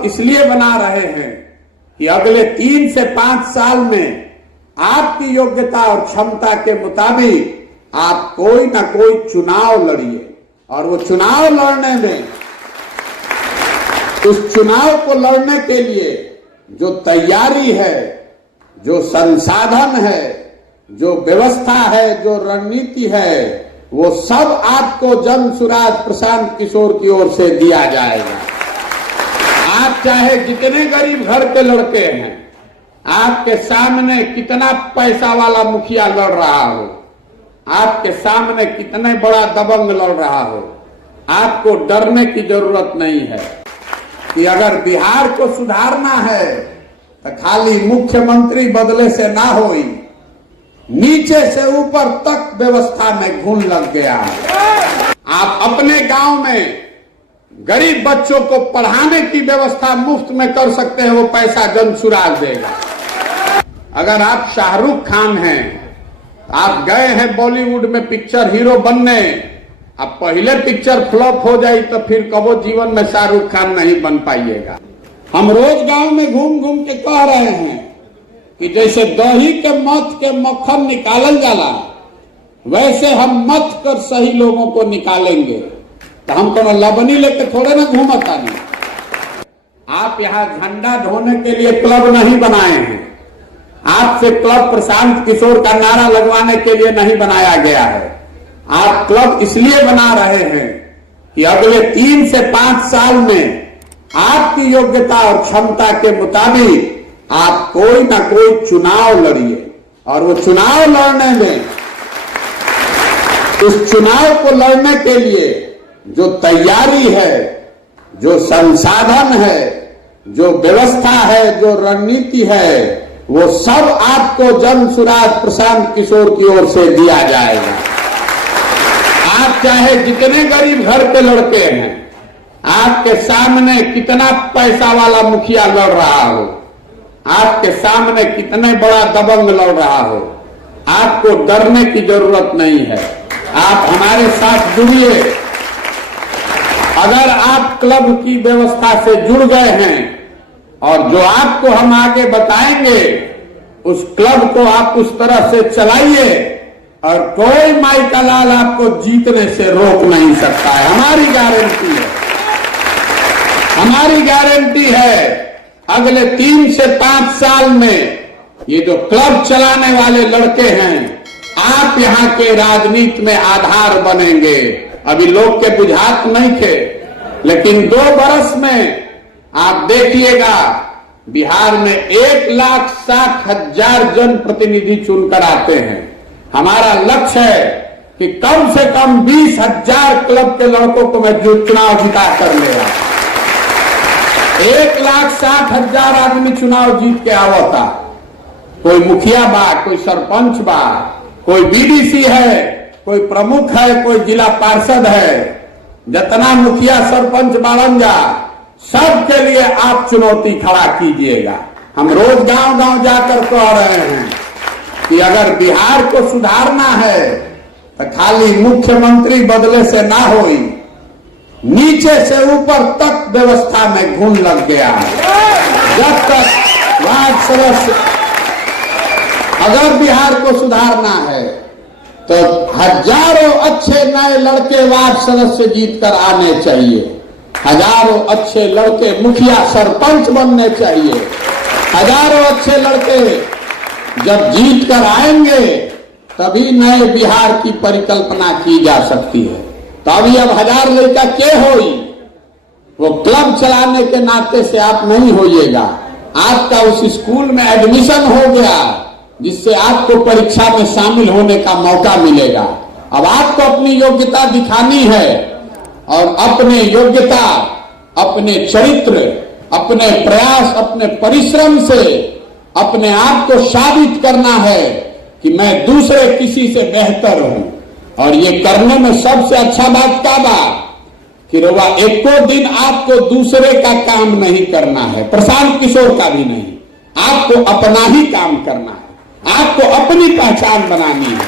Club इसलिए बना रहे हैं कि अगले 3 से 5 साल में आपकी योग्यता और क्षमता के मुताबिक आप कोई ना कोई चुनाव लड़िए, और वो चुनाव लड़ने में, उस चुनाव को लड़ने के लिए जो तैयारी है, जो संसाधन है, जो व्यवस्था है, जो रणनीति है, वो सब आपको जन सुराज प्रशांत किशोर की ओर से दिया जाएगा। आप चाहे जितने गरीब घर के लड़के हैं, आपके सामने कितना पैसा वाला मुखिया लड़ रहा हो, आपके सामने कितने बड़ा दबंग लड़ रहा हो, आपको डरने की जरूरत नहीं है। कि अगर बिहार को सुधारना है तो खाली मुख्यमंत्री बदले से ना होई, नीचे से ऊपर तक व्यवस्था में घुन लग गया है। आप अपने गांव में गरीब बच्चों को पढ़ाने की व्यवस्था मुफ्त में कर सकते हैं, वो पैसा जन सुराज देगा। अगर आप शाहरुख खान हैं, आप गए हैं बॉलीवुड में पिक्चर हीरो बनने, अब पहले पिक्चर फ्लॉप हो जाए तो फिर कबो जीवन में शाहरुख खान नहीं बन पाइएगा। हम रोज गांव में घूम घूम के कह रहे हैं कि जैसे दही के मथ के मक्खन निकालल जाला, वैसे हम मथ कर सही लोगों को निकालेंगे। तो हम कोनो लबनी लेके थोड़े ना घूमता नहीं। आप यहाँ झंडा ढोने के लिए क्लब नहीं बनाए हैं, आपसे क्लब प्रशांत किशोर का नारा लगवाने के लिए नहीं बनाया गया है। आप क्लब इसलिए बना रहे हैं कि अगले 3 से 5 साल में आपकी योग्यता और क्षमता के मुताबिक आप कोई ना कोई चुनाव लड़िए, और वो चुनाव लड़ने में, उस चुनाव को लड़ने के लिए जो तैयारी है, जो संसाधन है, जो व्यवस्था है, जो रणनीति है, वो सब आपको जन सुराज प्रशांत किशोर की ओर से दिया जाएगा। आप चाहे जितने गरीब घर के लड़के हैं, आपके सामने कितना पैसा वाला मुखिया लड़ रहा हो, आपके सामने कितने बड़ा दबंग लड़ रहा हो, आपको डरने की जरूरत नहीं है। आप हमारे साथ जुड़िए। अगर आप क्लब की व्यवस्था से जुड़ गए हैं और जो आपको हम आगे बताएंगे, उस क्लब को आप उस तरह से चलाइए और कोई माई का लाल आपको जीतने से रोक नहीं सकता है। हमारी गारंटी है, हमारी गारंटी है। अगले 3 से 5 साल में ये जो क्लब चलाने वाले लड़के हैं, आप यहाँ के राजनीति में आधार बनेंगे। अभी लोग के बुझात नहीं थे, लेकिन 2 बरस में आप देखिएगा बिहार में 1,60,000 जनप्रतिनिधि चुनकर आते हैं। हमारा लक्ष्य है कि कम से कम 20,000 क्लब के लड़कों को मैं चुनाव जिता कर ले रहा हूं। 1,60,000 आदमी चुनाव जीत के आवता। कोई मुखिया बा, कोई सरपंच बा, कोई बीडीसी है, कोई प्रमुख है, कोई जिला पार्षद है। जितना मुखिया सरपंच बारंजा, सबके लिए आप चुनौती खड़ा कीजिएगा। हम रोज गांव गांव जाकर कह रहे हैं कि अगर बिहार को सुधारना है तो खाली मुख्यमंत्री बदले से ना होई, नीचे से ऊपर तक व्यवस्था में घुन लग गया है। जब तक वार्ड सदस्य, अगर बिहार को सुधारना है तो हजारों अच्छे नए लड़के वार्ड सदस्य जीतकर आने चाहिए, हजारों अच्छे लड़के मुखिया सरपंच बनने चाहिए, हजारों अच्छे लड़के जब जीत कर आएंगे तभी नए बिहार की परिकल्पना की जा सकती है। तभी अब 1000 लड़का के होई, वो क्लब चलाने के नाते से आप नहीं होइएगा। आपका उस स्कूल में एडमिशन हो गया जिससे आपको परीक्षा में शामिल होने का मौका मिलेगा। अब आपको अपनी योग्यता दिखानी है और अपने योग्यता, अपने चरित्र, अपने प्रयास, अपने परिश्रम से अपने आप को साबित करना है कि मैं दूसरे किसी से बेहतर हूं। और ये करने में सबसे अच्छा बात क्या बा कि रवा एको दिन आपको दूसरे का काम नहीं करना है, प्रशांत किशोर का भी नहीं, आपको अपना ही काम करना है, आपको अपनी पहचान बनानी है,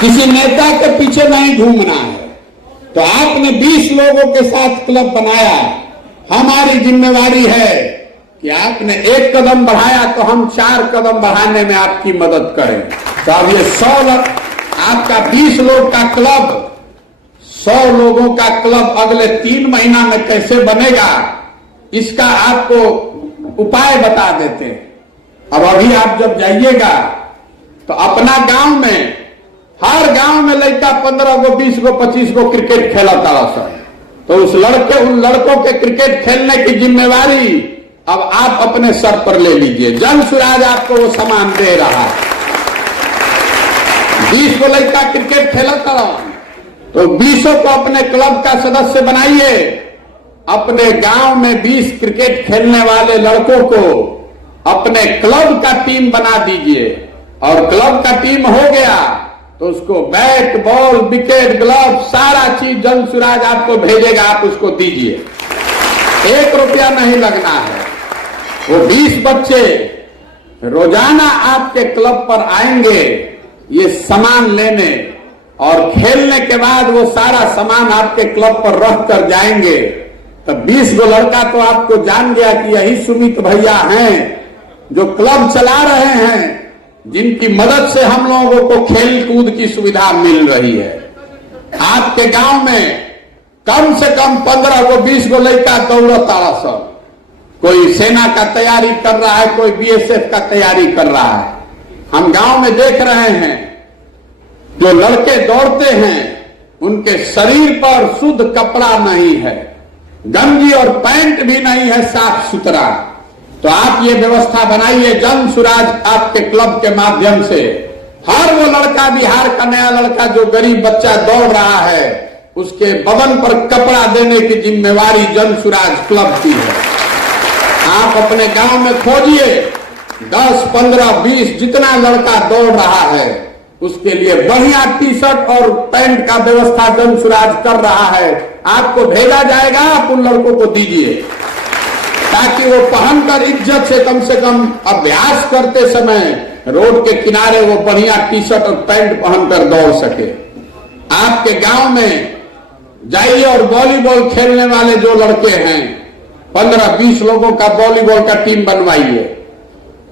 किसी नेता के पीछे नहीं घूमना है। तो आपने 20 लोगों के साथ क्लब बनाया हमारी जिम्मेवारी है कि आपने एक कदम बढ़ाया तो हम 4 कदम बढ़ाने में आपकी मदद करें। तो अब ये 100 आपका 20 लोग का क्लब, 100 लोगों का क्लब अगले 3 महीना में कैसे बनेगा, इसका आपको उपाय बता देते हैं। अब अभी आप जब जाइएगा तो अपना गांव में, हर गांव में लड़का 15 गो, 20 गो, 25 गो क्रिकेट खेला था सर। तो उन लड़कों के क्रिकेट खेलने की जिम्मेवारी अब आप अपने सर पर ले लीजिए। जन सुराज आपको वो सामान दे रहा है। 20 को लड़का क्रिकेट खेला था तो 20 को अपने क्लब का सदस्य बनाइए। अपने गांव में 20 क्रिकेट खेलने वाले लड़कों को अपने क्लब का टीम बना दीजिए। और क्लब का टीम हो गया तो उसको बैट, बॉल, विकेट, ग्लव, सारा चीज जन सुराज आपको भेजेगा, आप उसको दीजिए। 1 रुपया नहीं लगना है। वो 20 बच्चे रोजाना आपके क्लब पर आएंगे ये सामान लेने, और खेलने के बाद वो सारा सामान आपके क्लब पर रख कर जाएंगे। तब 20 गो लड़का तो आपको जान गया कि यही सुमित भैया हैं जो क्लब चला रहे हैं, जिनकी मदद से हम लोगों को खेल कूद की सुविधा मिल रही है। आपके गांव में कम से कम 15 गो, 20 गो लड़का दौड़ता सब। कोई सेना का तैयारी कर रहा है, कोई बीएसएफ का तैयारी कर रहा है। हम गांव में देख रहे हैं जो लड़के दौड़ते हैं उनके शरीर पर शुद्ध कपड़ा नहीं है, गंजी और पैंट भी नहीं है साफ सुथरा। तो आप ये व्यवस्था बनाइए जन सुराज आपके क्लब के माध्यम से। हर वो लड़का, बिहार का नया लड़का जो गरीब बच्चा दौड़ रहा है, उसके बदन पर कपड़ा देने की जिम्मेवारी जन सुराज क्लब की है। आप अपने गांव में खोजिए 10, 15, 20 जितना लड़का दौड़ रहा है उसके लिए बढ़िया टी-शर्ट और पैंट का व्यवस्था जन सुराज कर रहा है। आपको भेजा जाएगा, आप उन लड़कों को दीजिए ताकि वो पहनकर इज्जत से कम अभ्यास करते समय रोड के किनारे वो बढ़िया टी-शर्ट और पैंट पहनकर दौड़ सके। आपके गांव में जाइए और वॉलीबॉल खेलने वाले जो लड़के हैं 15-20 लोगों का वॉलीबॉल का टीम बनवाइए।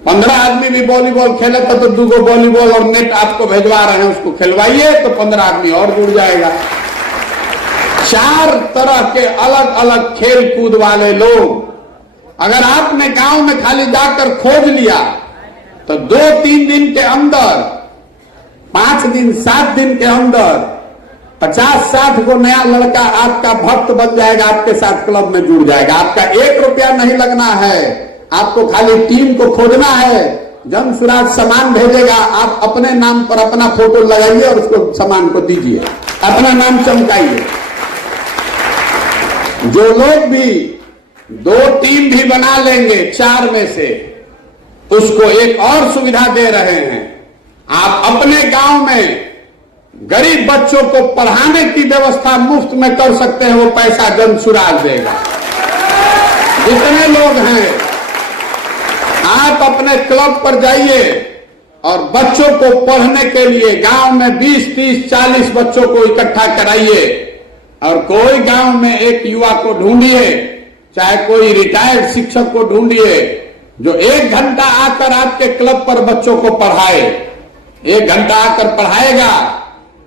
15 आदमी भी वॉलीबॉल खेले तो 2 गो वॉलीबॉल और नेट आपको भेजवा रहे हैं, उसको खिलवाइए तो 15 आदमी और जुड़ जाएगा। 4 तरह के अलग अलग खेल कूद वाले लोग अगर आपने गांव में खाली जाकर खोज लिया तो 2-3 दिन के अंदर, 5 दिन 7 दिन के अंदर 50-60 को नया लड़का आपका भक्त बन जाएगा, आपके साथ क्लब में जुड़ जाएगा। आपका 1 रुपया नहीं लगना है, आपको खाली टीम को खोजना है। जन सुराज सामान भेजेगा, आप अपने नाम पर अपना फोटो लगाइए और उसको सामान को दीजिए, अपना नाम चमकाइए। जो लोग भी 2 टीम भी बना लेंगे 4 में से, उसको एक और सुविधा दे रहे हैं। आप अपने गांव में गरीब बच्चों को पढ़ाने की व्यवस्था मुफ्त में कर सकते हैं, वो पैसा जन सुराज देगा। जितने लोग हैं आप अपने क्लब पर जाइए और बच्चों को पढ़ने के लिए गांव में 20, 30, 40 बच्चों को इकट्ठा कराइए और कोई गांव में एक युवा को ढूंढिए, चाहे कोई रिटायर्ड शिक्षक को ढूंढिए जो 1 घंटा आकर आपके क्लब पर बच्चों को पढ़ाए। 1 घंटा आकर पढ़ाएगा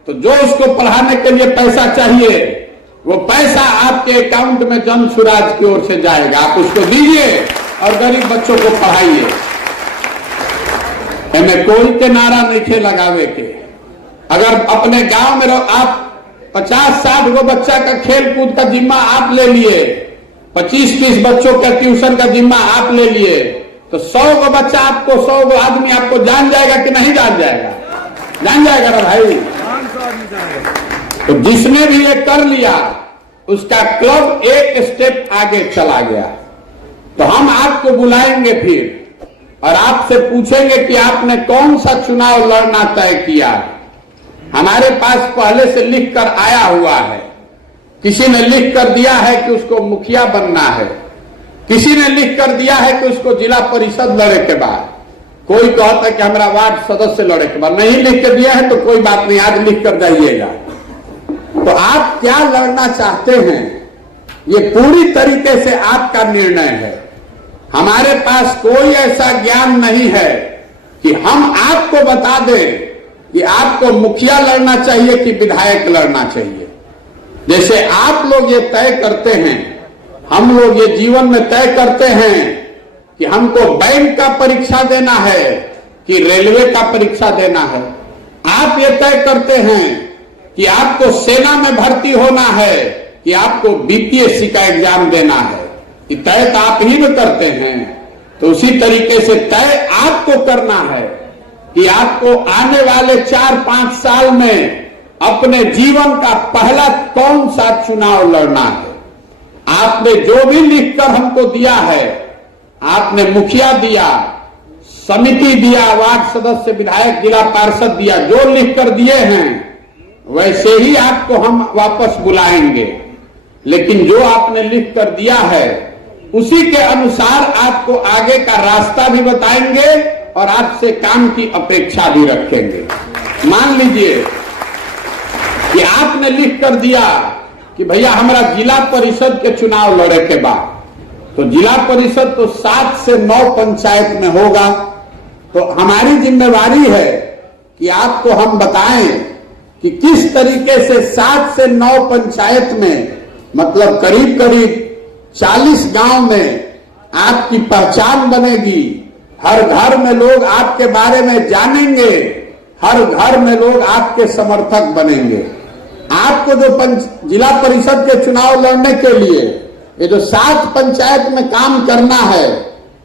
तो जो उसको पढ़ाने के लिए पैसा चाहिए वो पैसा आपके अकाउंट में जन सुराज की ओर से जाएगा। आप उसको दीजिए और गरीब बच्चों को पढ़ाइए। हमें कोई के नारा नहीं लगावे के। अगर अपने गांव में आप 50-60 गो बच्चा का खेल कूद का जिम्मा आप ले लिए, 25-30 बच्चों का ट्यूशन का जिम्मा आप ले लिए, तो 100 गो बच्चा आपको, 100 गो आदमी आपको जान जाएगा कि नहीं जान जाएगा? जान जाएगा ना भाई। तो जिसने भी ये कर लिया उसका क्लब एक स्टेप आगे चला गया। तो हम आपको बुलाएंगे फिर और आपसे पूछेंगे कि आपने कौन सा चुनाव लड़ना तय किया। हमारे पास पहले से लिख कर आया हुआ है। किसी ने लिख कर दिया है कि उसको मुखिया बनना है, किसी ने लिख कर दिया है कि उसको जिला परिषद लड़े के बाद, कोई कहता है कि हमारा वार्ड सदस्य लड़े के बाद। नहीं लिख के दिया है तो कोई बात नहीं, आज लिख कर जाइएगा। तो आप क्या लड़ना चाहते हैं ये पूरी तरीके से आपका निर्णय है। हमारे पास कोई ऐसा ज्ञान नहीं है कि हम आपको बता दें कि आपको मुखिया लड़ना चाहिए कि विधायक लड़ना चाहिए। जैसे आप लोग ये तय करते हैं, हम लोग ये जीवन में तय करते हैं कि हमको बैंक का परीक्षा देना है कि रेलवे का परीक्षा देना है। आप ये तय करते हैं कि आपको सेना में भर्ती होना है कि आपको बीपीएससी का एग्जाम देना है। कि तय तो आप ही में करते हैं, तो उसी तरीके से तय आपको करना है कि आपको आने वाले 4-5 साल में अपने जीवन का पहला कौन सा चुनाव लड़ना है। आपने जो भी लिखकर हमको दिया है, आपने मुखिया दिया, समिति दिया, वार्ड सदस्य, विधायक, जिला पार्षद दिया, जो लिखकर दिए हैं वैसे ही आपको हम वापस बुलाएंगे। लेकिन जो आपने लिखकर दिया है उसी के अनुसार आपको आगे का रास्ता भी बताएंगे और आपसे काम की अपेक्षा भी रखेंगे। मान लीजिए कि आपने लिख कर दिया कि भैया हमारा जिला परिषद के चुनाव लड़े के बाद, तो जिला परिषद तो 7 से 9 पंचायत में होगा। तो हमारी जिम्मेवारी है कि आपको हम बताएं कि किस तरीके से 7 से 9 पंचायत में, मतलब करीब करीब 40 गांव में आपकी पहचान बनेगी। हर घर में लोग आपके बारे में जानेंगे, हर घर में लोग आपके समर्थक बनेंगे। आपको जो जिला परिषद के चुनाव लड़ने के लिए ये जो 7 पंचायत में काम करना है,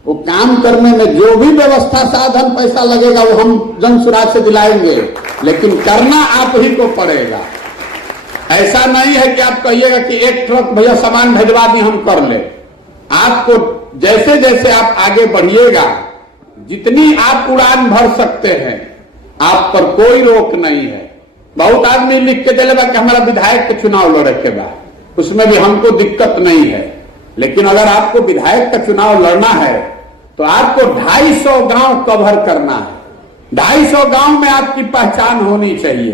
वो काम करने में जो भी व्यवस्था, साधन, पैसा लगेगा वो हम जन सुराज से दिलाएंगे, लेकिन करना आप ही को पड़ेगा। ऐसा नहीं है कि आप कहिएगा कि एक ट्रक भैया सामान भिजवा दी हम कर ले। आपको जैसे जैसे आप आगे बढ़िएगा, जितनी आप उड़ान भर सकते हैं, आप पर कोई रोक नहीं है। बहुत आदमी लिख के चलेगा कि हमारा विधायक के चुनाव लड़े के बाद, उसमें भी हमको दिक्कत नहीं है। लेकिन अगर आपको विधायक का चुनाव लड़ना है तो आपको 250 गांव कवर करना है। 250 गांव में आपकी पहचान होनी चाहिए,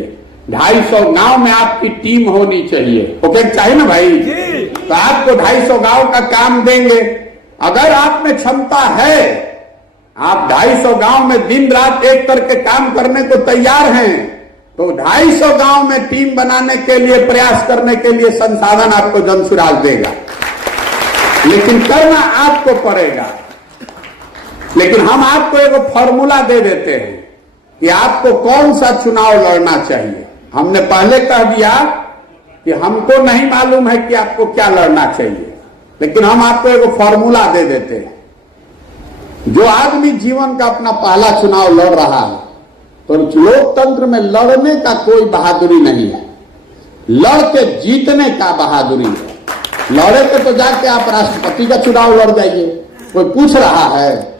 250 गांव में आपकी टीम होनी चाहिए। ओके, चाहिए ना भाई? तो आपको 250 गांव का काम देंगे। अगर आप में क्षमता है, आप 250 गांव में दिन रात एक करके काम करने को तैयार हैं, तो 250 गांव में टीम बनाने के लिए, प्रयास करने के लिए संसाधन आपको जनसुराज देगा। लेकिन करना आपको पड़ेगा। लेकिन हम आपको एक फॉर्मूला दे देते हैं कि आपको कौन सा चुनाव लड़ना चाहिए। हमने पहले कह दिया कि हमको नहीं मालूम है कि आपको क्या लड़ना चाहिए, लेकिन हम आपको एक फॉर्मूला दे देते हैं। जो आदमी जीवन का अपना पहला चुनाव लड़ रहा है, तो लोकतंत्र में लड़ने का कोई बहादुरी नहीं है, लड़ के जीतने का बहादुरी है। लड़े के तो जाके आप राष्ट्रपति का चुनाव लड़ जाइए, कोई पूछ रहा है?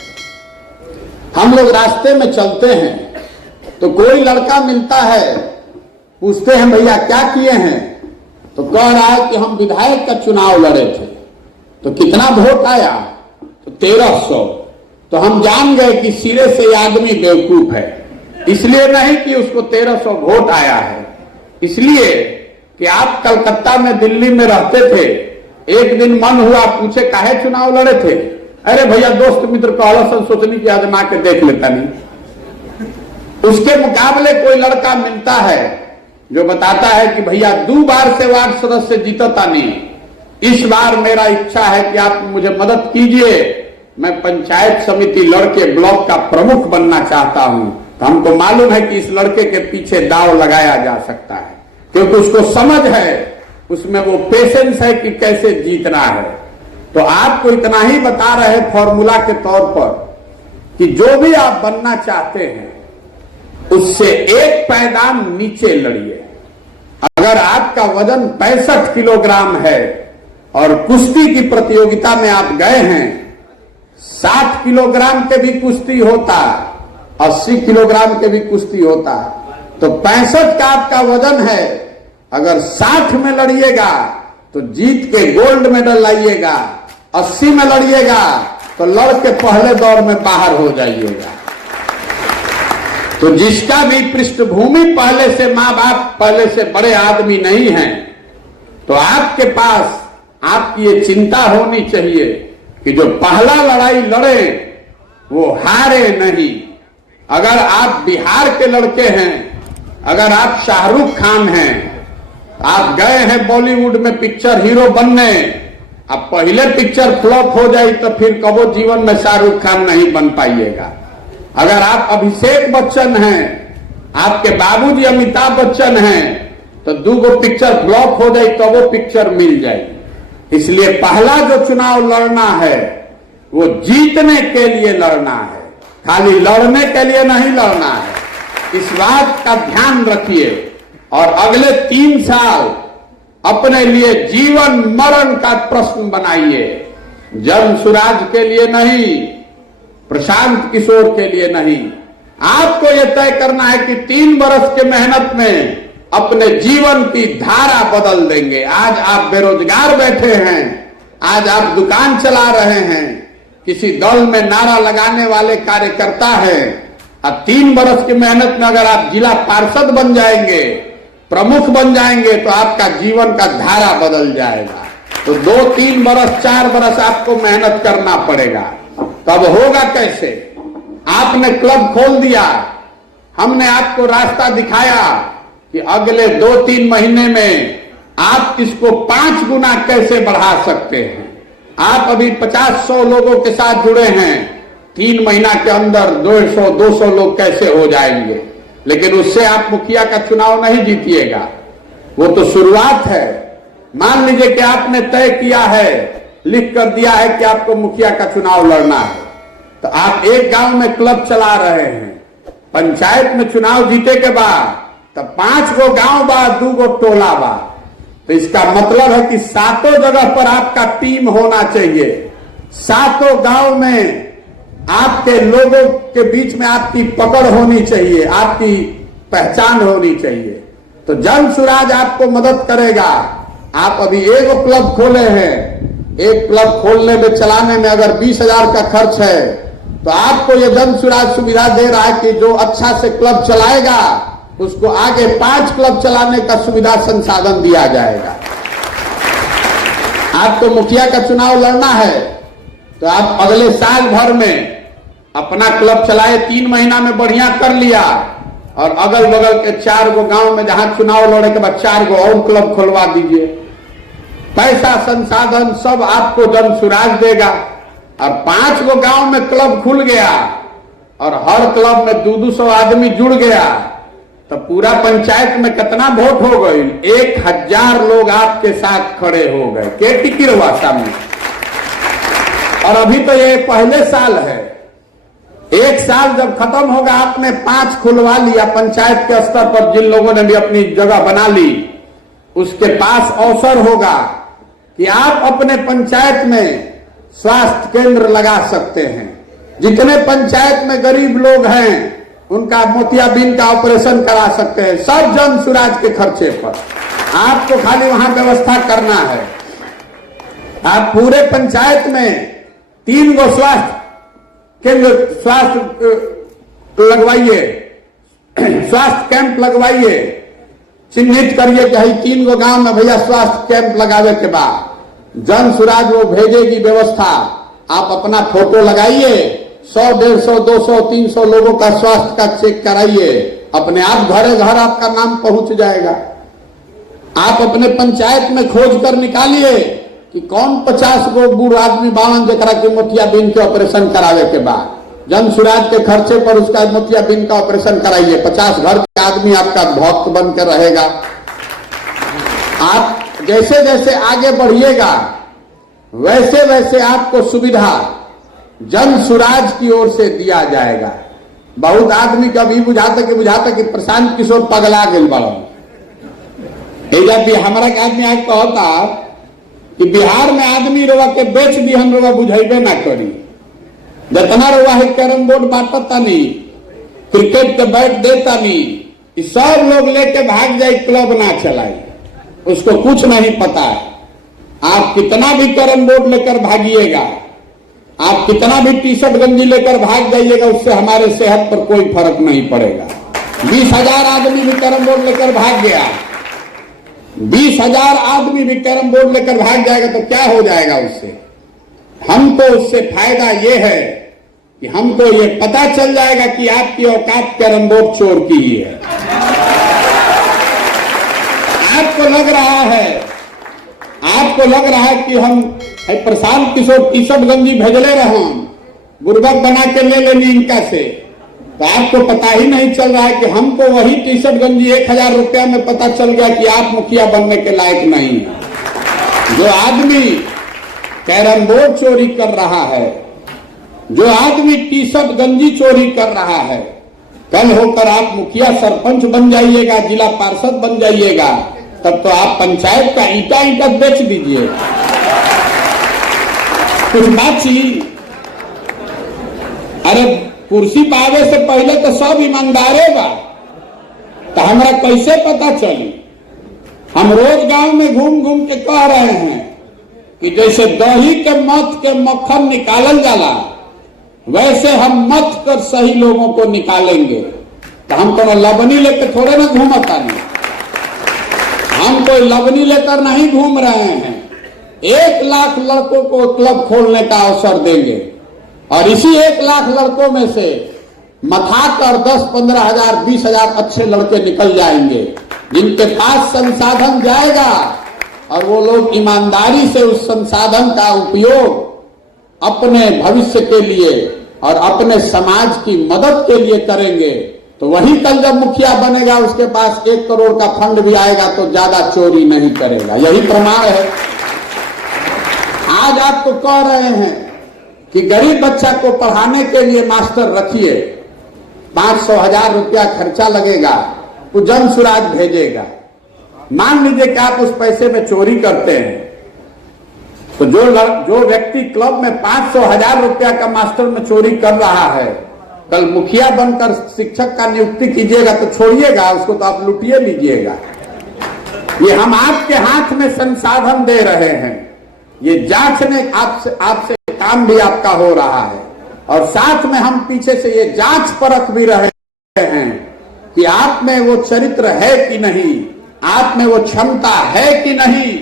हम लोग रास्ते में चलते हैं तो कोई लड़का मिलता है, पूछते हैं भैया क्या किए हैं, तो कह रहा है कि हम विधायक का चुनाव लड़े थे। तो कितना वोट आया? तो 1300। तो हम जान गए कि सिरे से ये आदमी बेवकूफ है। इसलिए नहीं कि उसको 1300 वोट आया है, इसलिए कि आप कलकत्ता में, दिल्ली में रहते थे। एक दिन मन हुआ, पूछे काहे चुनाव लड़े थे? अरे भैया दोस्त मित्र कहला सन, सोचनी की आजमा के देख लेता नहीं। उसके मुकाबले कोई लड़का मिलता है जो बताता है कि भैया 2 बार से वार्ड सदस्य जीतता नहीं, इस बार मेरा इच्छा है कि आप मुझे मदद कीजिए, मैं पंचायत समिति लड़के ब्लॉक का प्रमुख बनना चाहता हूं। तो हमको मालूम है कि इस लड़के के पीछे दांव लगाया जा सकता है, क्योंकि उसको समझ है, उसमें वो पेशेंस है कि कैसे जीतना है। तो आपको इतना ही बता रहे फॉर्मूला के तौर पर कि जो भी आप बनना चाहते हैं उससे एक पायदान नीचे लड़िए। अगर आपका वजन 65 किलोग्राम है और कुश्ती की प्रतियोगिता में आप गए हैं, 60 किलोग्राम के भी कुश्ती होता, 80 किलोग्राम के भी कुश्ती होता, तो 65 का आपका वजन है। अगर 60 में लड़िएगा तो जीत के गोल्ड मेडल लाइएगा, 80 में लड़िएगा तो लड़ के पहले दौर में बाहर हो जाइएगा। तो जिसका भी पृष्ठभूमि पहले से, माँ बाप पहले से बड़े आदमी नहीं है, तो आपके पास आपकी ये चिंता होनी चाहिए कि जो पहला लड़ाई लड़े वो हारे नहीं। अगर आप बिहार के लड़के हैं, अगर आप शाहरुख खान हैं, आप गए हैं बॉलीवुड में पिक्चर हीरो बनने, अब पहले पिक्चर फ्लॉप हो जाए तो फिर कबो जीवन में शाहरुख खान नहीं बन पाइएगा। अगर आप अभिषेक बच्चन हैं, आपके बाबूजी अमिताभ बच्चन हैं, तो 2 पिक्चर फ्लॉप हो जाए तो वो पिक्चर मिल जाए। इसलिए पहला जो चुनाव लड़ना है वो जीतने के लिए लड़ना है, खाली लड़ने के लिए नहीं लड़ना है। इस बात का ध्यान रखिए और अगले 3 साल अपने लिए जीवन मरण का प्रश्न बनाइए। जन सुराज के लिए नहीं, प्रशांत किशोर के लिए नहीं, आपको यह तय करना है कि 3 बरस के मेहनत में अपने जीवन की धारा बदल देंगे। आज आप बेरोजगार बैठे हैं, आज आप दुकान चला रहे हैं, किसी दल में नारा लगाने वाले कार्यकर्ता हैं। अब 3 बरस की मेहनत में अगर आप जिला पार्षद बन जाएंगे, प्रमुख बन जाएंगे, तो आपका जीवन का धारा बदल जाएगा। तो 2, 3 बरस, 4 बरस आपको मेहनत करना पड़ेगा। तब होगा कैसे? आपने क्लब खोल दिया, हमने आपको रास्ता दिखाया कि अगले 2-3 महीने में आप इसको 5 गुना कैसे बढ़ा सकते हैं। आप अभी 50-100 लोगों के साथ जुड़े हैं, 3 महीना के अंदर 150-200 लोग कैसे हो जाएंगे। लेकिन उससे आप मुखिया का चुनाव नहीं जीतिएगा, वो तो शुरुआत है। मान लीजिए कि आपने तय किया है, लिख कर दिया है कि आपको मुखिया का चुनाव लड़ना है, तो आप एक गांव में क्लब चला रहे हैं, पंचायत में चुनाव जीते के बाद तब 5 गो गांव बा, 2 गो टोला बा, तो इसका मतलब है कि 7 जगह पर आपका टीम होना चाहिए। 7 गांव में आपके लोगों के बीच में आपकी पकड़ होनी चाहिए, आपकी पहचान होनी चाहिए। तो जन सुराज आपको मदद करेगा। आप अभी एक क्लब खोले हैं, एक क्लब खोलने में चलाने में अगर 20,000 का खर्च है, तो आपको ये जन सुराज सुविधा दे रहा है कि जो अच्छा से क्लब चलाएगा उसको आगे 5 क्लब चलाने का सुविधा संसाधन दिया जाएगा। आपको मुखिया का चुनाव लड़ना है तो आप अगले साल भर में अपना क्लब चलाए, 3 महीना में बढ़िया कर लिया, और अगल बगल के 4 गो गांव में जहां चुनाव लड़े के बाद 4 गो और क्लब खुलवा दीजिए। पैसा संसाधन सब आपको जन सुराज देगा। और 5 गो गांव में क्लब खुल गया और हर क्लब में 200 आदमी जुड़ गया, तो पूरा पंचायत में कितना वोट हो गई? 1000 लोग आपके साथ खड़े हो गए। के टिकी हुआ सामने। और अभी तो ये पहले साल है, 1 साल जब खत्म होगा, आपने 5 खुलवा लिया पंचायत के स्तर पर, जिन लोगों ने भी अपनी जगह बना ली, उसके पास अवसर होगा कि आप अपने पंचायत में स्वास्थ्य केंद्र लगा सकते हैं। जितने पंचायत में गरीब लोग हैं उनका मोतियाबिंद का ऑपरेशन करा सकते हैं, सब जन सुराज के खर्चे पर। आपको खाली वहां व्यवस्था करना है। आप पूरे पंचायत में 3 गो स्वास्थ्य केंद्र, स्वास्थ्य लगवाइए, स्वास्थ्य कैंप लगवाइए, चिन्हित करिए कि भाई 3 गो गांव में भैया स्वास्थ्य कैंप लगावे के बाद जन सुराज वो भेजेगी व्यवस्था। आप अपना फोटो लगाइए, 100, 150, 200, 300 लोगों का स्वास्थ्य का चेक कराइए, अपने आप घरे घर आपका नाम पहुंच जाएगा। आप अपने पंचायत में खोज कर निकालिए कि कौन 50 गो बूढ़ आदमी बावन जरा के मोतियाबिंद के ऑपरेशन करावे के बाद जन सुराज के खर्चे पर उसका मोतियाबिंद का ऑपरेशन कराइए। 50 घर के आदमी आपका भक्त बनकर रहेगा। आप जैसे जैसे आगे बढ़िएगा वैसे वैसे आपको सुविधा जन सुराज की ओर से दिया जाएगा। बहुत आदमी कभी बुझाता कि प्रशांत किशोर पगला गए बड़ा। हमारा के आदमी आज कहता कि बिहार में आदमी रोवा के बेच दी, हम रोवा बुझेबे ना करी। जितना रोवा है कैरम बोर्ड बांटता नहीं, क्रिकेट के बैट देता नहीं, सब लोग लेके भाग जाए, क्लब ना चलाए, उसको कुछ नहीं पता है। आप कितना भी कैरम बोर्ड लेकर भागिएगा, आप कितना भी टी शर्ट गंजी लेकर भाग जाइएगा, उससे हमारे सेहत पर कोई फर्क नहीं पड़ेगा। 20,000 आदमी भी कैरम बोर्ड लेकर भाग गया, 20,000 आदमी भी कैरम बोर्ड लेकर भाग जाएगा तो क्या हो जाएगा उससे? हमको उससे फायदा ये है कि हमको ये पता चल जाएगा कि आपकी औकात कैरम बोर्ड चोर की ही है। आपको लग रहा है कि हम प्रशांत किशोर टी शर्ट गंजी भेजले रहे, बुर्बक बना के ले लेनी इनका से, तो आपको पता ही नहीं चल रहा है कि हमको वही टी शर्ट गंजी 1,000 रुपया में पता चल गया कि आप मुखिया बनने के लायक नहीं है। जो आदमी कैरम बोर्ड चोरी कर रहा है, जो आदमी टी शर्ट गंजी चोरी कर रहा है, कल होकर आप मुखिया सरपंच बन जाइएगा, जिला पार्षद बन जाइएगा, तब तो आप पंचायत का ईंटा बेच दीजिए। कुछ बाची, अरे कुर्सी पावे से पहले तो सब ईमानदारे बा, तो हमरा कैसे पता चली? हम रोज गांव में घूम घूम के कह रहे हैं कि जैसे दही के मथ के मक्खन निकालल जाला, वैसे हम मथ कर सही लोगों को निकालेंगे। तो हम कोनो लबनी लेकर थोड़े ना घूमता नहीं, हम कोई लबनी लेकर नहीं घूम रहे हैं। 1 लाख लड़कों को क्लब खोलने का अवसर देंगे और इसी 1 लाख लड़कों में से मथाकर 10, 15 हजार, 20 हजार अच्छे लड़के निकल जाएंगे, जिनके पास संसाधन जाएगा और वो लोग ईमानदारी से उस संसाधन का उपयोग अपने भविष्य के लिए और अपने समाज की मदद के लिए करेंगे। तो वही कल जब मुखिया बनेगा, उसके पास 1 करोड़ का फंड भी आएगा तो ज्यादा चोरी नहीं करेगा। यही प्रमाण है। आज आपको कह रहे हैं कि गरीब बच्चा को पढ़ाने के लिए मास्टर रखिए, 500,000 रुपया खर्चा लगेगा, वो जन सुराज भेजेगा। मान लीजिए कि आप उस पैसे में चोरी करते हैं, तो जो व्यक्ति क्लब में 500,000 रुपया का मास्टर में चोरी कर रहा है, कल मुखिया बनकर शिक्षक का नियुक्ति कीजिएगा तो छोड़िएगा उसको, तो आप लुटिए लीजिएगा। ये हम आपके हाथ में संसाधन दे रहे हैं, ये जांचने आपसे काम भी आपका हो रहा है और साथ में हम पीछे से ये जांच परख भी रहे हैं कि आप में वो चरित्र है कि नहीं, आप में वो क्षमता है कि नहीं,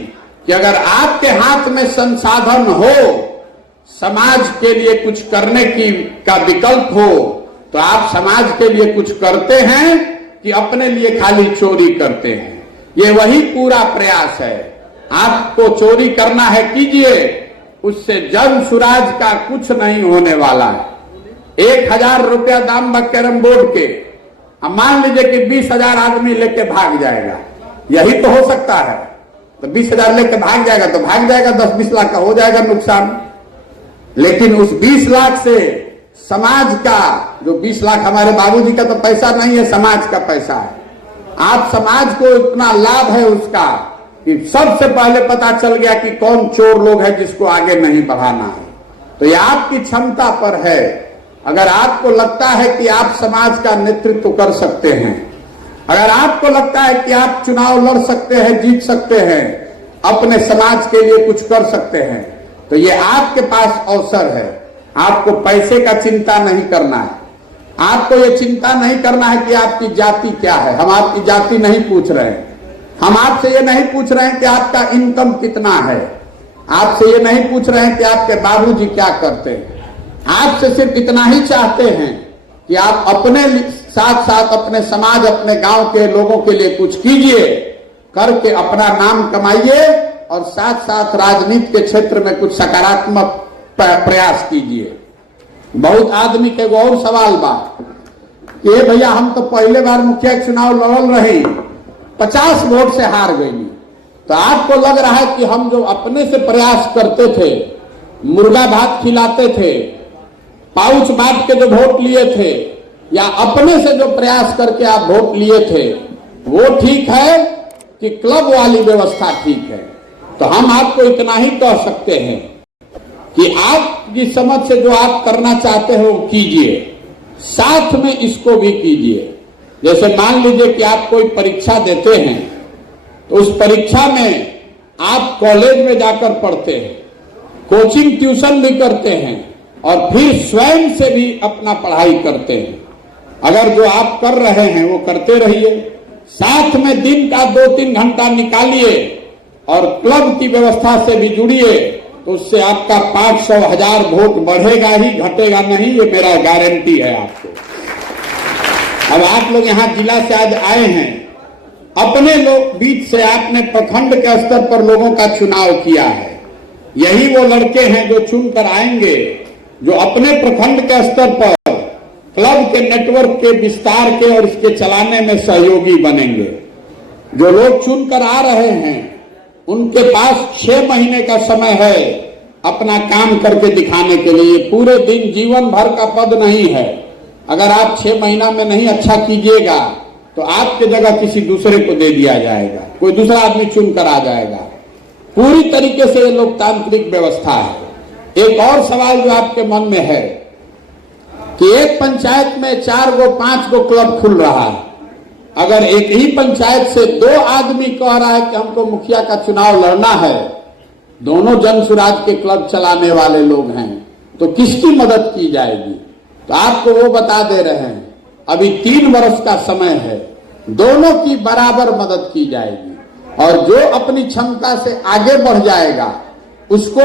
कि अगर आपके हाथ में संसाधन हो, समाज के लिए कुछ करने का विकल्प हो, तो आप समाज के लिए कुछ करते हैं कि अपने लिए खाली चोरी करते हैं। ये वही पूरा प्रयास है। आपको चोरी करना है, कीजिए, उससे जन सुराज का कुछ नहीं होने वाला है। 1,000 रुपया दाम बा कैरम बोर्ड के, अब मान लीजिए कि 20,000 आदमी लेके भाग जाएगा, यही तो हो सकता है। तो 20,000 लेके भाग जाएगा तो भाग जाएगा, 10-20 लाख का हो जाएगा नुकसान। लेकिन उस 20 लाख से समाज का, जो 20 लाख हमारे बाबूजी का तो पैसा नहीं है, समाज का पैसा है। आप समाज को इतना लाभ है उसका कि सबसे पहले पता चल गया कि कौन चोर लोग हैं जिसको आगे नहीं बढ़ाना है। तो ये आपकी क्षमता पर है। अगर आपको लगता है कि आप समाज का नेतृत्व कर सकते हैं, अगर आपको लगता है कि आप चुनाव लड़ सकते हैं, जीत सकते हैं, अपने समाज के लिए कुछ कर सकते हैं, तो ये आपके पास अवसर है। आपको पैसे का चिंता नहीं करना है, आपको ये चिंता नहीं करना है कि आपकी जाति क्या है। हम आपकी जाति नहीं पूछ रहे हैं, हम आपसे ये नहीं पूछ रहे हैं कि आपका इनकम कितना है, आपसे ये नहीं पूछ रहे हैं कि आपके बाबूजी क्या करते हैं। आपसे सिर्फ इतना ही चाहते हैं कि आप अपने साथ साथ अपने समाज, अपने गांव के लोगों के लिए कुछ कीजिए, करके अपना नाम कमाइए और साथ साथ राजनीति के क्षेत्र में कुछ सकारात्मक प्रयास कीजिए। बहुत आदमी के और सवाल बा कि भैया हम तो पहले बार मुखिया चुनाव लड़ल रही, 50 वोट से हार गई। तो आपको लग रहा है कि हम जो अपने से प्रयास करते थे, मुर्गा भात खिलाते थे, पाउच बांट के जो वोट लिए थे, या अपने से जो प्रयास करके आप वोट लिए थे, वो ठीक है कि क्लब वाली व्यवस्था ठीक है? तो हम आपको इतना ही कह सकते हैं कि आपकी समझ से जो आप करना चाहते हो वो कीजिए, साथ में इसको भी कीजिए। जैसे मान लीजिए कि आप कोई परीक्षा देते हैं, तो उस परीक्षा में आप कॉलेज में जाकर पढ़ते हैं, कोचिंग ट्यूशन भी करते हैं और फिर स्वयं से भी अपना पढ़ाई करते हैं। अगर जो आप कर रहे हैं वो करते रहिए, साथ में दिन का 2-3 घंटा निकालिए और क्लब की व्यवस्था से भी जुड़िए, तो उससे आपका 500,000 वोट बढ़ेगा ही, घटेगा नहीं, ये मेरा गारंटी है आपको। अब आप लोग यहाँ जिला से आज आए हैं, अपने लोग बीच से आपने प्रखंड के स्तर पर लोगों का चुनाव किया है। यही वो लड़के हैं जो चुनकर आएंगे, जो अपने प्रखंड के स्तर पर क्लब के नेटवर्क के विस्तार के और इसके चलाने में सहयोगी बनेंगे। जो लोग चुनकर आ रहे हैं उनके पास 6 महीने का समय है अपना काम करके दिखाने के लिए। पूरे दिन जीवन भर का पद नहीं है। अगर आप 6 महीना में नहीं अच्छा कीजिएगा तो आपके जगह किसी दूसरे को दे दिया जाएगा, कोई दूसरा आदमी चुनकर आ जाएगा। पूरी तरीके से ये लोकतांत्रिक व्यवस्था है। एक और सवाल जो आपके मन में है कि एक पंचायत में 4 गो 5 गो क्लब खुल रहा है। अगर एक ही पंचायत से 2 आदमी कह रहा है कि हमको मुखिया का चुनाव लड़ना है, दोनों जन सुराज के क्लब चलाने वाले लोग हैं, तो किसकी मदद की जाएगी? तो आपको वो बता दे रहे हैं, अभी 3 वर्ष का समय है, दोनों की बराबर मदद की जाएगी और जो अपनी क्षमता से आगे बढ़ जाएगा उसको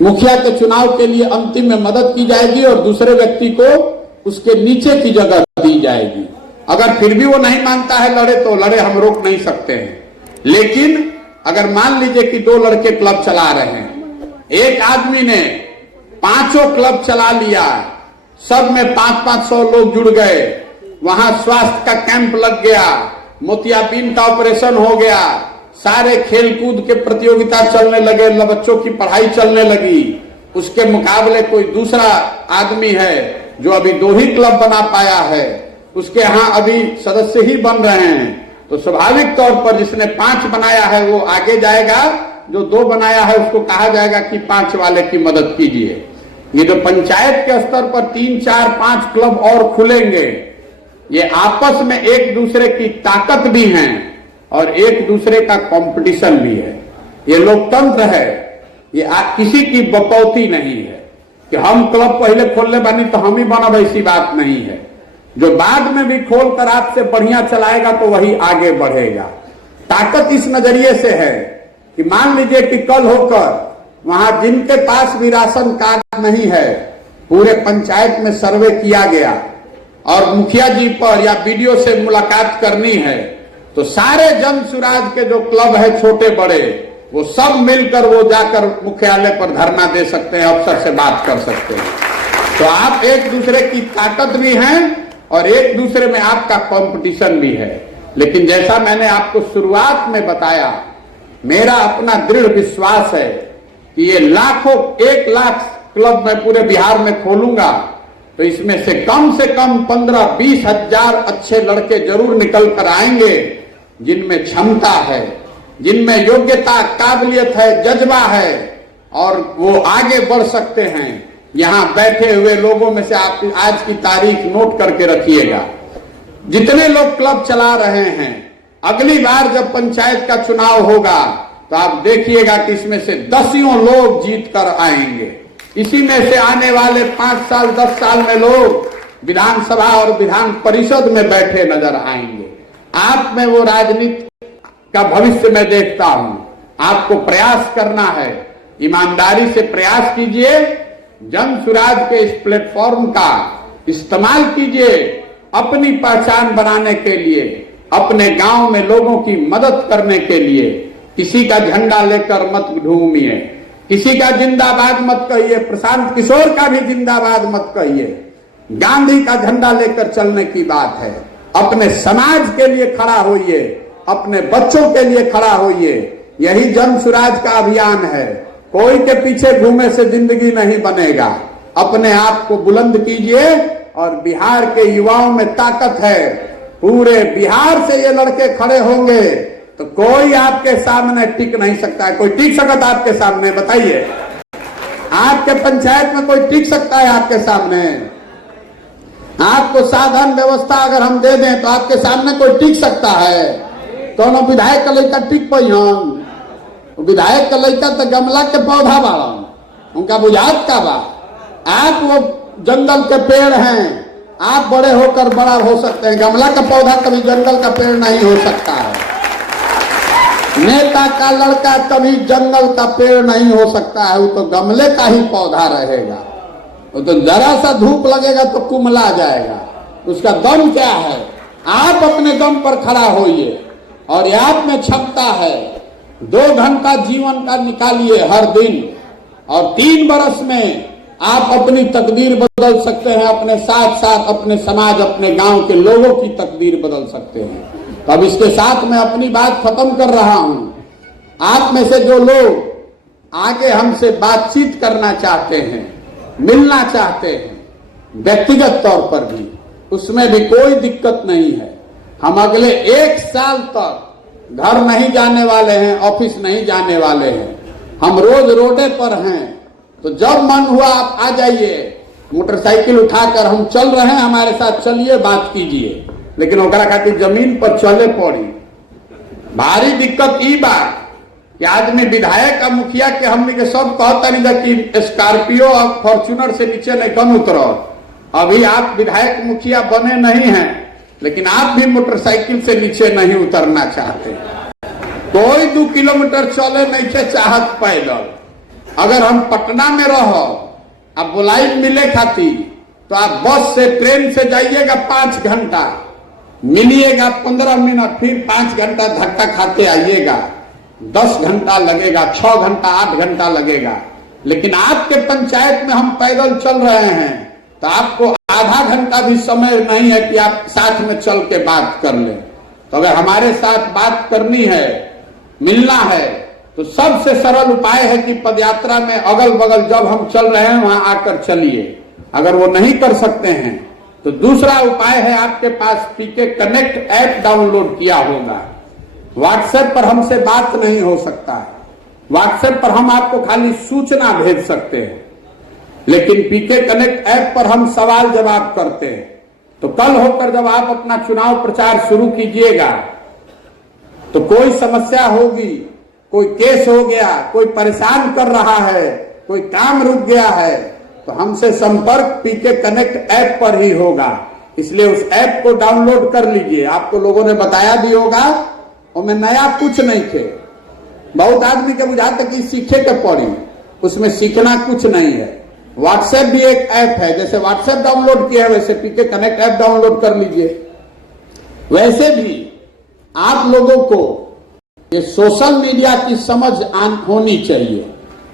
मुखिया के चुनाव के लिए अंतिम में मदद की जाएगी और दूसरे व्यक्ति को उसके नीचे की जगह दी जाएगी। अगर फिर भी वो नहीं मानता है लड़े तो लड़े, हम रोक नहीं सकते हैं। लेकिन अगर मान लीजिए कि 2 लड़के क्लब चला रहे हैं, एक आदमी ने 5 क्लब चला लिया, सब में 500-500 लोग जुड़ गए, वहां स्वास्थ्य का कैंप लग गया, मोतियाबिंद का ऑपरेशन हो गया, सारे खेलकूद के प्रतियोगिता चलने लगे, बच्चों की पढ़ाई चलने लगी। उसके मुकाबले कोई दूसरा आदमी है जो अभी 2 ही क्लब बना पाया है, उसके यहाँ अभी सदस्य ही बन रहे हैं, तो स्वाभाविक तौर पर जिसने 5 बनाया है वो आगे जाएगा, जो 2 बनाया है उसको कहा जाएगा कि 5 वाले की मदद कीजिए। ये जो पंचायत के स्तर पर 3, 4, 5 क्लब और खुलेंगे, ये आपस में एक दूसरे की ताकत भी है और एक दूसरे का कंपटीशन भी है। ये लोकतंत्र है, ये किसी की बकौती नहीं है कि हम क्लब पहले खोलने बानी तो हम ही बनब, ऐसी बात नहीं है। जो बाद में भी खोलकर आपसे बढ़िया चलाएगा तो वही आगे बढ़ेगा। ताकत इस नजरिए से है कि मान लीजिए कि कल होकर वहां जिनके पास भी राशन कार्ड नहीं है, पूरे पंचायत में सर्वे किया गया और मुखिया जी पर या बीडीओ से मुलाकात करनी है, तो सारे जन सुराज के जो क्लब है छोटे बड़े, वो सब मिलकर वो जाकर मुख्यालय पर धरना दे सकते हैं, अफसर से बात कर सकते हैं। तो आप एक दूसरे की ताकत भी हैं और एक दूसरे में आपका कंपटीशन भी है। लेकिन जैसा मैंने आपको शुरुआत में बताया, मेरा अपना दृढ़ विश्वास है कि ये 1 लाख क्लब मैं पूरे बिहार में खोलूंगा तो इसमें से कम 15-20 हजार अच्छे लड़के जरूर निकल कर आएंगे, जिनमें क्षमता है, जिनमें योग्यता, काबिलियत है, जज्बा है और वो आगे बढ़ सकते हैं। यहां बैठे हुए लोगों में से आप आज की तारीख नोट करके रखिएगा, जितने लोग क्लब चला रहे हैं, अगली बार जब पंचायत का चुनाव होगा तो आप देखिएगा कि इसमें से 10 लोग जीत कर आएंगे। इसी में से आने वाले 5 साल 10 साल में लोग विधानसभा और विधान परिषद में बैठे नजर आएंगे। आप में वो राजनीति का भविष्य मैं देखता हूं। आपको प्रयास करना है, ईमानदारी से प्रयास कीजिए, जन सुराज के इस प्लेटफॉर्म का इस्तेमाल कीजिए अपनी पहचान बनाने के लिए, अपने गांव में लोगों की मदद करने के लिए। किसी का झंडा लेकर मत घूमिए, किसी का जिंदाबाद मत कहिए, प्रशांत किशोर का भी जिंदाबाद मत कहिए। गांधी का झंडा लेकर चलने की बात है। अपने समाज के लिए खड़ा होइए, अपने बच्चों के लिए खड़ा होइए। यही जन सुराज का अभियान है। कोई के पीछे घूमे से जिंदगी नहीं बनेगा। अपने आप को बुलंद कीजिए और बिहार के युवाओं में ताकत है। पूरे बिहार से ये लड़के खड़े होंगे तो कोई आपके सामने टिक नहीं सकता है। कोई टिक सकता है आपके सामने? बताइए, आपके पंचायत में कोई टिक सकता है आपके सामने? आपको साधन व्यवस्था अगर हम दे दें तो आपके सामने कोई टिक सकता है? तो विधायक का लड़का टिक पाइन? विधायक का लड़का तो गमला के पौधा बाड़न, उनका बुझात का बा। आप वो जंगल के पेड़ हैं, आप बड़े होकर बड़ा हो सकते हैं। गमला का पौधा कभी जंगल का पेड़ नहीं हो सकता है। नेता का लड़का कभी जंगल का पेड़ नहीं हो सकता है, वो तो गमले का ही पौधा रहेगा। वो तो जरा सा धूप लगेगा तो कुमला जाएगा। उसका दम क्या है? आप अपने दम पर खड़ा होइए और आप में क्षमता है। 2 घंटा जीवन का निकालिए हर दिन और 3 बरस में आप अपनी तकदीर बदल सकते हैं। अपने साथ साथ अपने समाज, अपने गांव के लोगों की तकदीर बदल सकते हैं। तो अब इसके साथ मैं अपनी बात खत्म कर रहा हूं। आप में से जो लोग आगे हमसे बातचीत करना चाहते हैं, मिलना चाहते हैं व्यक्तिगत तौर पर भी, उसमें भी कोई दिक्कत नहीं है। हम अगले 1 साल तक घर नहीं जाने वाले हैं, ऑफिस नहीं जाने वाले हैं। हम रोज रोडे पर हैं। तो जब मन हुआ आप आ जाइए, मोटरसाइकिल उठाकर हम चल रहे हैं, हमारे साथ चलिए, बात कीजिए। लेकिन ओकरा खातिर जमीन पर चले पड़ी। भारी दिक्कत ई बात कि आदमी विधायक का मुखिया के हमने के सब कहता नहीं कि स्कॉर्पियो और फॉर्च्यूनर से नीचे नहीं कम उतरो। अभी आप विधायक मुखिया बने नहीं हैं, लेकिन आप भी मोटरसाइकिल से नीचे नहीं उतरना चाहते। कोई 2 किलोमीटर चले नहीं थे चाहत पैदल। अगर हम पटना में रहो, अब बुलाई मिले खाती, तो आप बस से ट्रेन से जाइएगा 5 घंटा, मिलिएगा 15 मिनट, फिर 5 घंटा धक्का खाते आइएगा। 10 घंटा लगेगा, 6 घंटा, 8 घंटा लगेगा। लेकिन आपके पंचायत में हम पैदल चल रहे हैं, तो आपको आधा घंटा भी समय नहीं है कि आप साथ में चल के बात कर लें। तो अगर हमारे साथ बात करनी है, मिलना है, तो सबसे सरल उपाय है कि पदयात्रा में अगल बगल जब हम चल रहे हैं वहां आकर चलिए। अगर वो नहीं कर सकते हैं तो दूसरा उपाय है, आपके पास पीके कनेक्ट ऐप डाउनलोड किया होगा। व्हाट्सएप पर हमसे बात नहीं हो सकता है। व्हाट्सएप पर हम आपको खाली सूचना भेज सकते हैं, लेकिन पीके कनेक्ट ऐप पर हम सवाल जवाब करते हैं। तो कल होकर जब आप अपना चुनाव प्रचार शुरू कीजिएगा, तो कोई समस्या होगी, कोई केस हो गया, कोई परेशान कर रहा है, कोई काम रुक गया है, तो हमसे संपर्क पीके कनेक्ट ऐप पर ही होगा। इसलिए उस ऐप को डाउनलोड कर लीजिए। आपको लोगों ने बताया भी होगा, और मैं नया कुछ नहीं थे। बहुत आदमी के बुझाते कि सीखे के पड़ी, उसमें सीखना कुछ नहीं है। व्हाट्सएप भी एक ऐप है, जैसे व्हाट्सएप डाउनलोड किया है वैसे पीके कनेक्ट ऐप डाउनलोड कर लीजिए। वैसे भी आप लोगों को ये सोशल मीडिया की समझ होनी चाहिए।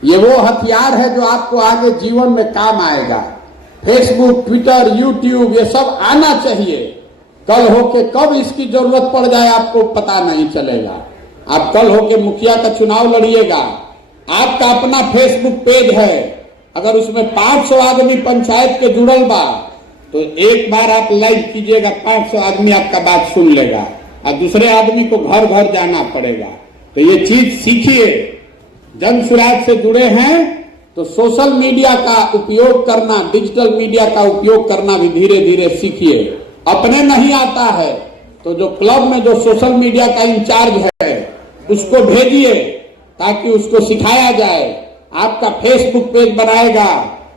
ये वो हथियार है जो आपको आगे जीवन में काम आएगा। फेसबुक, ट्विटर, यूट्यूब, ये सब आना चाहिए। कल होके कब इसकी जरूरत पड़ जाए आपको पता नहीं चलेगा। आप कल होके मुखिया का चुनाव लड़िएगा, आपका अपना फेसबुक पेज है, अगर उसमें 500 आदमी पंचायत के जुड़ल बा, तो एक बार आप लाइक कीजिएगा, 500 आदमी आपका बात सुन लेगा और दूसरे आदमी को घर घर जाना पड़ेगा। तो ये चीज सीखिए। जन सुराज से जुड़े हैं तो सोशल मीडिया का उपयोग करना, डिजिटल मीडिया का उपयोग करना भी धीरे धीरे सीखिए। अपने नहीं आता है तो जो क्लब में जो सोशल मीडिया का इंचार्ज है उसको भेजिए, ताकि उसको सिखाया जाए। आपका फेसबुक पेज बनाएगा,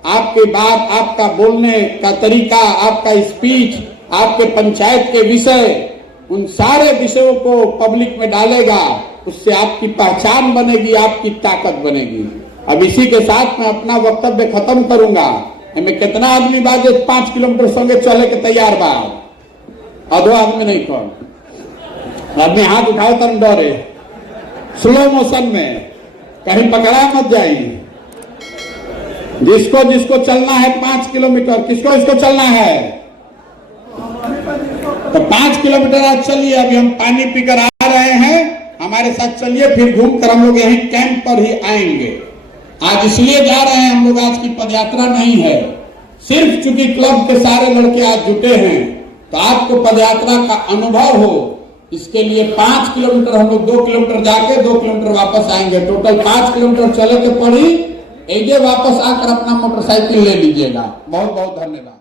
आपकी बात, आपका बोलने का तरीका, आपका स्पीच, आपके पंचायत के विषय, उन सारे विषयों को पब्लिक में डालेगा। उससे आपकी पहचान बनेगी, आपकी ताकत बनेगी। अब इसी के साथ मैं अपना वक्तव्य खत्म करूंगा। हमें कितना आदमी बा जो 5 किलोमीटर संगे चले के तैयार बा? अधो आदमी नहीं। कौन आदमी हाथ उठाओ तन डरे, स्लो मोशन में, कहीं पकड़ा मत जाइए। जिसको जिसको चलना है 5 किलोमीटर, किसको इसको चलना है तो 5 किलोमीटर आज चलिए। अभी हम पानी पीकर आ रहे हैं, हमारे साथ चलिए, फिर घूम कर हम लोग यहीं कैंप पर ही आएंगे। आज इसलिए जा रहे हैं हम लोग, आज की पदयात्रा नहीं है, सिर्फ चूंकि क्लब के सारे लड़के आज जुटे हैं तो आपको पदयात्रा का अनुभव हो, इसके लिए 5 किलोमीटर हम लोग 2 किलोमीटर जाके 2 किलोमीटर वापस आएंगे। टोटल 5 किलोमीटर चले के पड़ी, एक वापस आकर अपना मोटरसाइकिल ले लीजिएगा। बहुत बहुत धन्यवाद।